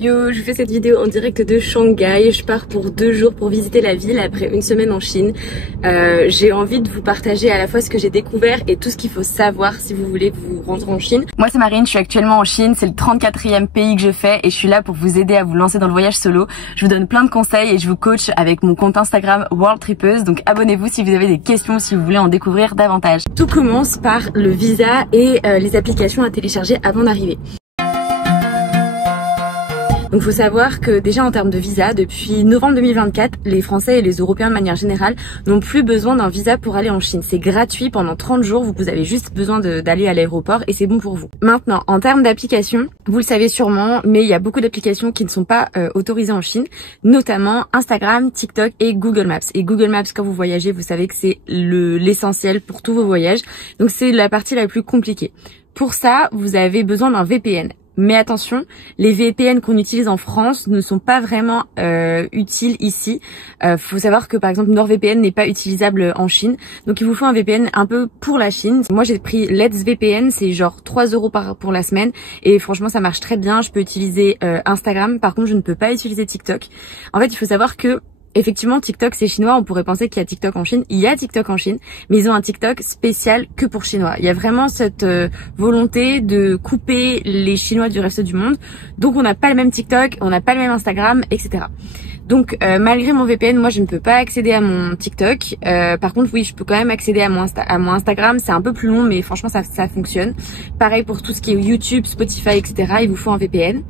Yo, je fais cette vidéo en direct de Shanghai. Je pars pour 2 jours pour visiter la ville après une semaine en Chine. J'ai envie de vous partager à la fois ce que j'ai découvert et tout ce qu'il faut savoir si vous voulez vous rendre en Chine. Moi c'est Marine, je suis actuellement en Chine, c'est le 34e pays que je fais et je suis là pour vous aider à vous lancer dans le voyage solo. Je vous donne plein de conseils et je vous coach avec mon compte Instagram World Trippeuse. Donc abonnez-vous si vous avez des questions, si vous voulez en découvrir davantage. Tout commence par le visa et les applications à télécharger avant d'arriver. Donc faut savoir que déjà en termes de visa, depuis novembre 2024, les Français et les Européens de manière générale n'ont plus besoin d'un visa pour aller en Chine. C'est gratuit pendant 30 jours, vous avez juste besoin d'aller à l'aéroport et c'est bon pour vous. Maintenant, en termes d'applications, vous le savez sûrement, mais il y a beaucoup d'applications qui ne sont pas autorisées en Chine, notamment Instagram, TikTok et Google Maps. Et Google Maps, quand vous voyagez, vous savez que c'est l'essentiel pour tous vos voyages. Donc c'est la partie la plus compliquée. Pour ça, vous avez besoin d'un VPN. Mais attention, les VPN qu'on utilise en France ne sont pas vraiment utiles ici. Faut savoir que par exemple NordVPN n'est pas utilisable en Chine. Donc il vous faut un VPN un peu pour la Chine. Moi j'ai pris Let's VPN, c'est genre 3 € pour la semaine. Et franchement ça marche très bien. Je peux utiliser Instagram. Par contre je ne peux pas utiliser TikTok. En fait il faut savoir que effectivement, TikTok, c'est chinois. On pourrait penser qu'il y a TikTok en Chine. Il y a TikTok en Chine, mais ils ont un TikTok spécial que pour Chinois. Il y a vraiment cette volonté de couper les Chinois du reste du monde. Donc, on n'a pas le même TikTok, on n'a pas le même Instagram, etc. Donc, malgré mon VPN, moi, je ne peux pas accéder à mon TikTok. Par contre, oui, je peux quand même accéder à mon Instagram. C'est un peu plus long, mais franchement, ça fonctionne. Pareil pour tout ce qui est YouTube, Spotify, etc. Il vous faut un VPN.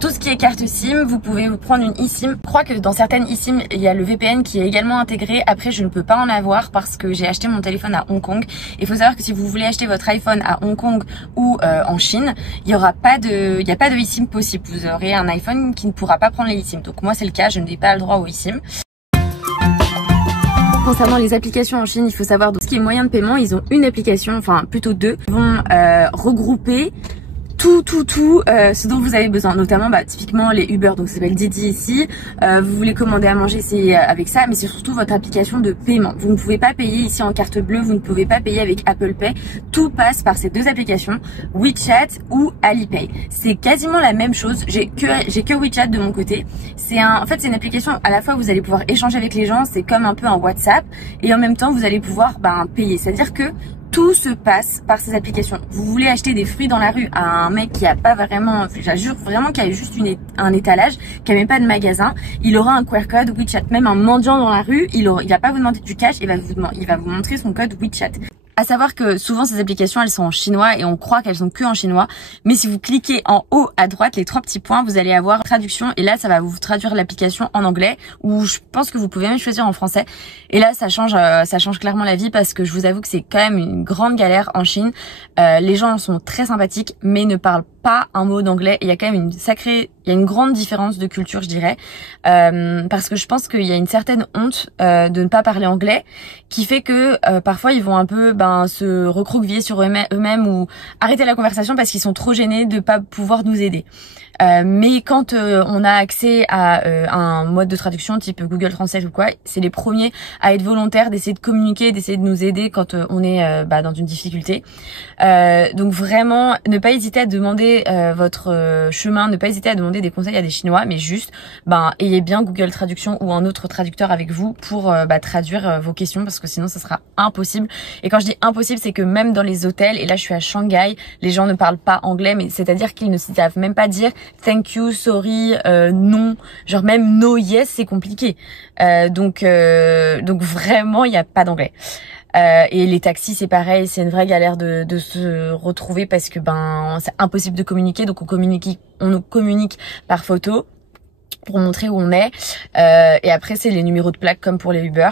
Tout ce qui est carte SIM, vous pouvez vous prendre une eSIM. Je crois que dans certaines eSIM, il y a le VPN qui est également intégré. Après, je ne peux pas en avoir parce que j'ai acheté mon téléphone à Hong Kong. Il faut savoir que si vous voulez acheter votre iPhone à Hong Kong ou en Chine, il n'y a pas de eSIM possible. Vous aurez un iPhone qui ne pourra pas prendre les eSIM. Donc moi, c'est le cas, je n'ai pas le droit aux eSIM. Concernant les applications en Chine, il faut savoir tout ce qui est moyen de paiement, ils ont une application, enfin plutôt deux, ils vont regrouper tout ce dont vous avez besoin, notamment typiquement les Uber, donc ça s'appelle Didi ici. Vous voulez commander à manger, c'est avec ça, mais c'est surtout votre application de paiement. Vous ne pouvez pas payer ici en carte bleue, vous ne pouvez pas payer avec Apple Pay. Tout passe par ces deux applications, WeChat ou Alipay. C'est quasiment la même chose. J'ai que WeChat de mon côté. En fait c'est une application à la fois où vous allez pouvoir échanger avec les gens, c'est comme un peu un WhatsApp, et en même temps vous allez pouvoir payer. C'est-à-dire que tout se passe par ces applications. Vous voulez acheter des fruits dans la rue à un mec qui a pas vraiment, j'assure vraiment qu'il y a juste un étalage, qui a même pas de magasin, il aura un QR code WeChat. Même un mendiant dans la rue, il va pas vous demander du cash, il va vous montrer son code WeChat. À savoir que souvent ces applications elles sont en chinois et on croit qu'elles sont que en chinois, mais si vous cliquez en haut à droite les 3 petits points, vous allez avoir traduction et là ça va vous traduire l'application en anglais ou je pense que vous pouvez même choisir en français et là ça change clairement la vie parce que je vous avoue que c'est quand même une grande galère en Chine. Les gens sont très sympathiques mais ne parlent pas un mot d'anglais et il y a quand même il y a une grande différence de culture je dirais parce que je pense qu'il y a une certaine honte de ne pas parler anglais qui fait que parfois ils vont un peu se recroqueviller sur eux-mêmes ou arrêter la conversation parce qu'ils sont trop gênés de pas pouvoir nous aider. Mais quand on a accès à un mode de traduction type Google Translate ou quoi, c'est les premiers à être volontaires, d'essayer de communiquer, d'essayer de nous aider quand on est dans une difficulté. Donc vraiment, ne pas hésiter à demander votre chemin, ne pas hésiter à demander des conseils à des Chinois, mais juste ayez bien Google Traduction ou un autre traducteur avec vous pour traduire vos questions parce que sinon ça sera impossible. Et quand je dis impossible, c'est que même dans les hôtels, et là je suis à Shanghai, les gens ne parlent pas anglais, mais c'est-à-dire qu'ils ne savent même pas dire thank you, sorry, non, genre même no, yes, c'est compliqué. Donc vraiment, il n'y a pas d'anglais. Et les taxis, c'est pareil, c'est une vraie galère de se retrouver parce que c'est impossible de communiquer, donc on communique par photo pour montrer où on est. Et après, c'est les numéros de plaque comme pour les Uber.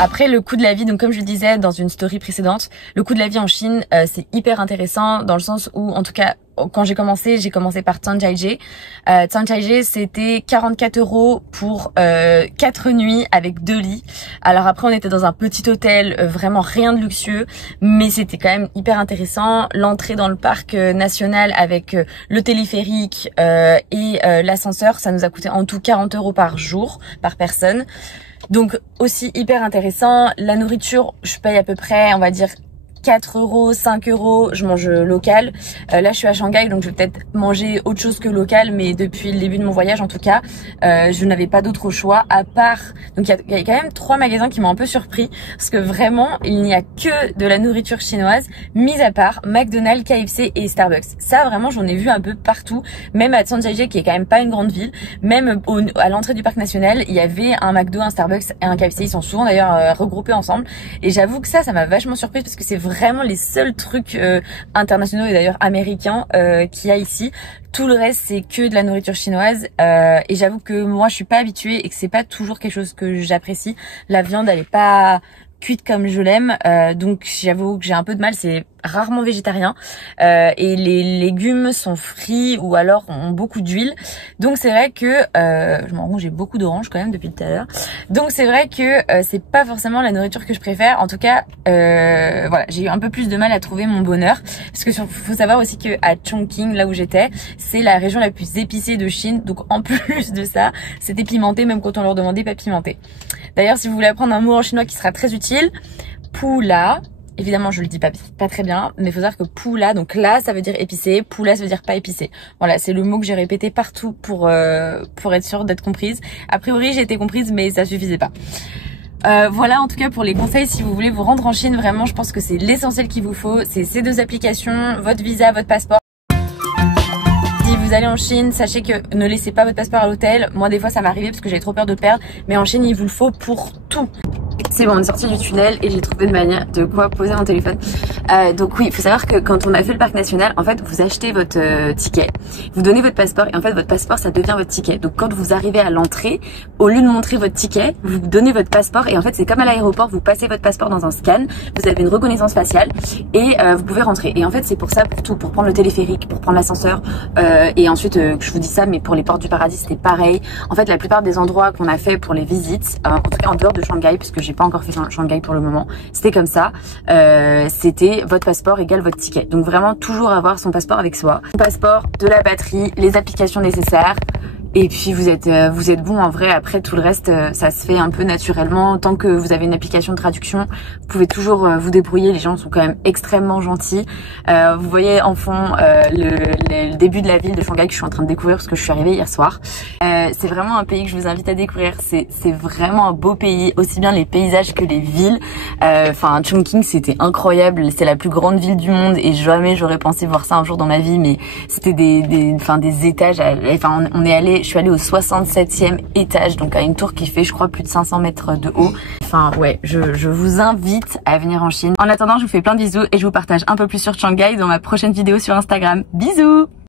Après, le coût de la vie, donc comme je le disais dans une story précédente, le coût de la vie en Chine, c'est hyper intéressant dans le sens où, en tout cas, quand j'ai commencé par Zhangjiajie. Zhangjiajie, c'était 44 € pour 4 nuits avec 2 lits. Alors après, on était dans un petit hôtel, vraiment rien de luxueux, mais c'était quand même hyper intéressant. L'entrée dans le parc national avec le téléphérique et l'ascenseur, ça nous a coûté en tout 40 € par jour, par personne. Donc aussi hyper intéressant. La nourriture, je paye à peu près, on va dire 4 €, 5 €, je mange local. Là, je suis à Shanghai, donc je vais peut-être manger autre chose que local, mais depuis le début de mon voyage, en tout cas, je n'avais pas d'autre choix à part. Donc, il y a quand même 3 magasins qui m'ont un peu surpris, parce que vraiment, il n'y a que de la nourriture chinoise, mis à part McDonald's, KFC et Starbucks. Ça, vraiment, j'en ai vu un peu partout, même à Zhangjiajie, qui est quand même pas une grande ville, même à l'entrée du parc national, il y avait un McDo, un Starbucks et un KFC. Ils sont souvent d'ailleurs regroupés ensemble. Et j'avoue que ça m'a vachement surprise parce que c'est vraiment les seuls trucs internationaux et d'ailleurs américains qu'il y a ici. Tout le reste, c'est que de la nourriture chinoise. Et j'avoue que moi, je suis pas habituée et que c'est pas toujours quelque chose que j'apprécie. La viande, elle est pas cuite comme je l'aime, donc j'avoue que j'ai un peu de mal, c'est rarement végétarien, et les légumes sont frits ou alors ont beaucoup d'huile, donc c'est vrai que je m'en rends compte, j'ai beaucoup d'oranges quand même depuis tout à l'heure, donc c'est vrai que c'est pas forcément la nourriture que je préfère. En tout cas, voilà, j'ai eu un peu plus de mal à trouver mon bonheur, parce que faut savoir aussi que à Chongqing, là où j'étais, c'est la région la plus épicée de Chine, donc en plus de ça, c'était pimenté même quand on leur demandait pas pimenté. D'ailleurs, si vous voulez apprendre un mot en chinois qui sera très utile, pula. Évidemment, je le dis pas très bien, mais il faut savoir que pula, donc là, ça veut dire épicé, pula, ça veut dire pas épicé. Voilà, c'est le mot que j'ai répété partout pour être sûre d'être comprise. A priori, j'ai été comprise, mais ça suffisait pas. Voilà, en tout cas pour les conseils, si vous voulez vous rendre en Chine, vraiment, je pense que c'est l'essentiel qu'il vous faut. C'est ces 2 applications, votre visa, votre passeport. Si vous allez en Chine, sachez que ne laissez pas votre passeport à l'hôtel. Moi, des fois, ça m'est arrivé parce que j'avais trop peur de le perdre. Mais en Chine, il vous le faut pour tout. C'est bon, on est sorti du tunnel et j'ai trouvé de quoi poser mon téléphone. Donc oui, il faut savoir que quand on a fait le parc national, en fait, vous achetez votre ticket, vous donnez votre passeport et en fait, votre passeport, ça devient votre ticket. Donc quand vous arrivez à l'entrée, au lieu de montrer votre ticket, vous donnez votre passeport et en fait, c'est comme à l'aéroport, vous passez votre passeport dans un scan, vous avez une reconnaissance faciale et vous pouvez rentrer. Et en fait, c'est pour ça, pour tout, pour prendre le téléphérique, pour prendre l'ascenseur et ensuite, je vous dis ça, mais pour les portes du paradis, c'était pareil. En fait, la plupart des endroits qu'on a fait pour les visites, en tout cas en dehors de Shanghai, puisque j'ai pas encore fait Shanghai pour le moment, c'était comme ça. C'était votre passeport égale votre ticket. Donc vraiment toujours avoir son passeport avec soi. Son passeport, de la batterie, les applications nécessaires. Et puis vous êtes bon en vrai. Après tout le reste, ça se fait un peu naturellement. Tant que vous avez une application de traduction, vous pouvez toujours vous débrouiller. Les gens sont quand même extrêmement gentils. Vous voyez en fond le début de la ville de Shanghai que je suis en train de découvrir parce que je suis arrivée hier soir. C'est vraiment un pays que je vous invite à découvrir. C'est vraiment un beau pays, aussi bien les paysages que les villes. Enfin, Chongqing, c'était incroyable. C'est la plus grande ville du monde et jamais j'aurais pensé voir ça un jour dans ma vie. Mais c'était des étages. Enfin, je suis allée au 67e étage, donc à une tour qui fait, je crois, plus de 500 mètres de haut. Enfin, ouais, je vous invite à venir en Chine. En attendant, je vous fais plein de bisous et je vous partage un peu plus sur Shanghai dans ma prochaine vidéo sur Instagram. Bisous!